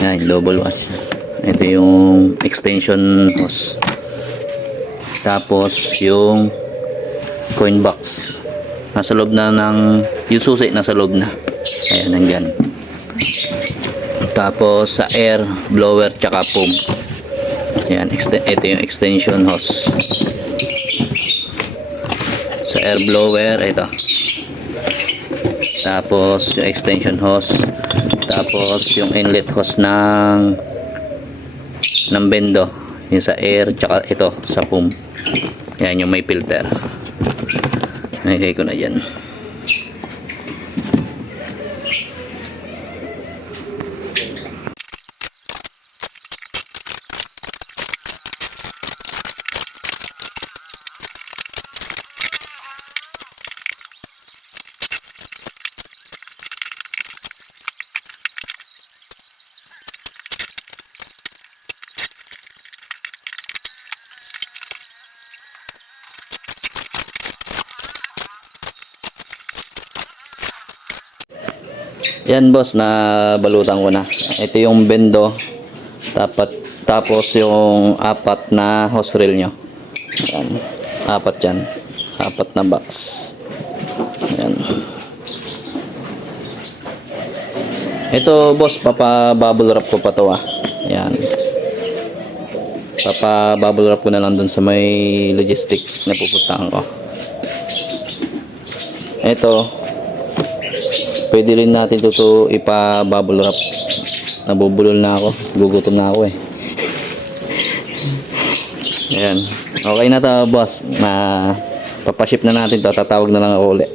Yan, double wash. Ito yung extension hose. Tapos yung coin box. Nasa loob na ng yung susi, nasa loob na. Ayan, nandyan. Tapos sa air blower tsaka pump. Ayan, ito yung extension hose. Sa air blower, ito. Tapos yung extension hose. Tapos yung inlet hose ng bendo. Yung sa air, tsaka ito sa pump. Ayan yung may filter. Nilagay ko na dyan. Yan boss, na balutan ko na. Ito yung bendo. Tapos yung apat na hose reel nyo. Yan. Apat yan. Apat na box. Yan. Ito boss, papa bubble wrap ko pa to ah. Yan. Papa bubble wrap ko na lang dun sa may logistic na pupuntahan ko. Ito. Pwede rin natin ito ipa-bubble wrap. Nabubulol na ako. Gugutom na ako eh. Ayan. Okay na to boss. Papaship na natin to. Tatawag na lang ako ulit.